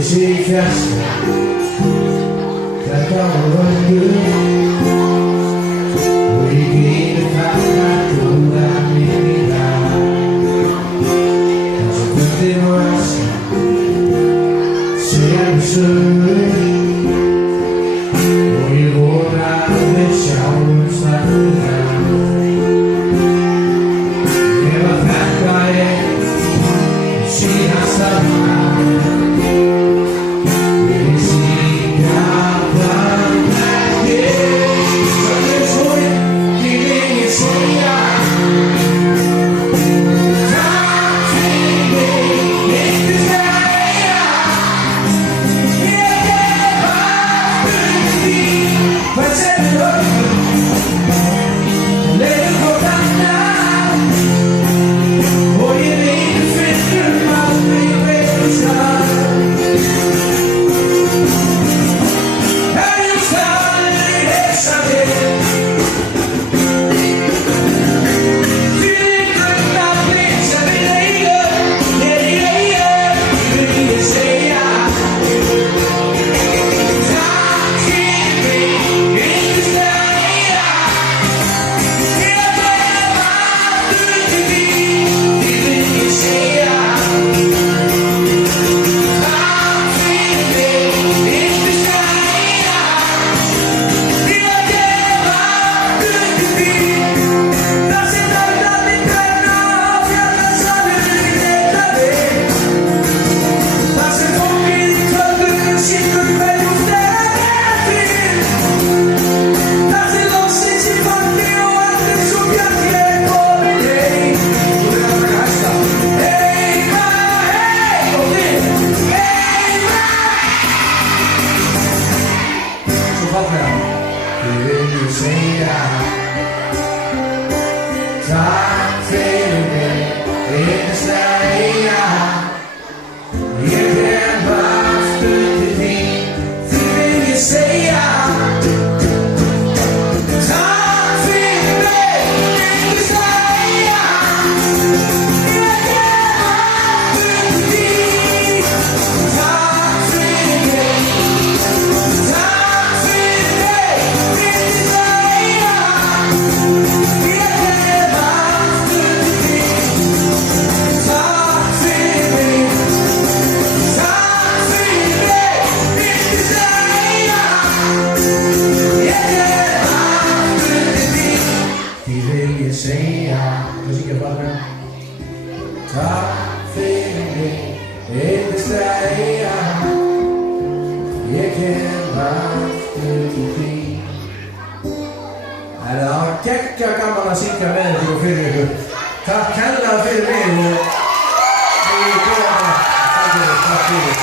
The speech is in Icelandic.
Ég sé í fjarska, þetta var vörður og ég grípi þakka góða minningar. Það sem kvöldin og æskan segja mér sögur og ég vona að við sjáumst aftur. Ef að þetta síðasta lag vil ég syngja það ekki. Kvöldin sorg, því vil ég segja takk fyrir mig, yndislega. Ég hef aftur því hvert sem við höfum leiðum hvort annað og ég veit við finnum aldrei betri stað. Hefjum staðið heilsandi fyrir grunna blind sem við eigum, vil ég segja takk fyrir mig, yndislega. Ég hef aftur til því vil ég segja takk fyrir mig, yndislega. Ég hef aftur til því þar sem dagarnir brenna á fjallasalur í Reykjavík, þar sem fólkið í tölvunum syngur kveðjur þegar eftir, þar sem loksins í falli og allir svo bjartleg komin heim. Þú verður að taka hæsta. Heima, heim og þinn, heima. Svo fallega. Ég vil ég segja takk fyrir mig, yndislega. Ég hef aftur til þín, því vil ég segja takk fyrir mig, yndislega. Ég hef aftur til þín, takk fyrir mig, takk fyrir mig, yndislega. Ég hef aftur til þín, takk fyrir mig, takk fyrir mig, yndislega. Ég hef aftur til þín, því vil ég segja. Hvað syngja bara? Takk fyrir mig, yndislega. Ég hef aftur til þín. Það var geggja gaman að syngja með ykkur og fyrir ykkur. Takk kærlega fyrir mig og góða dag. Takk fyrir.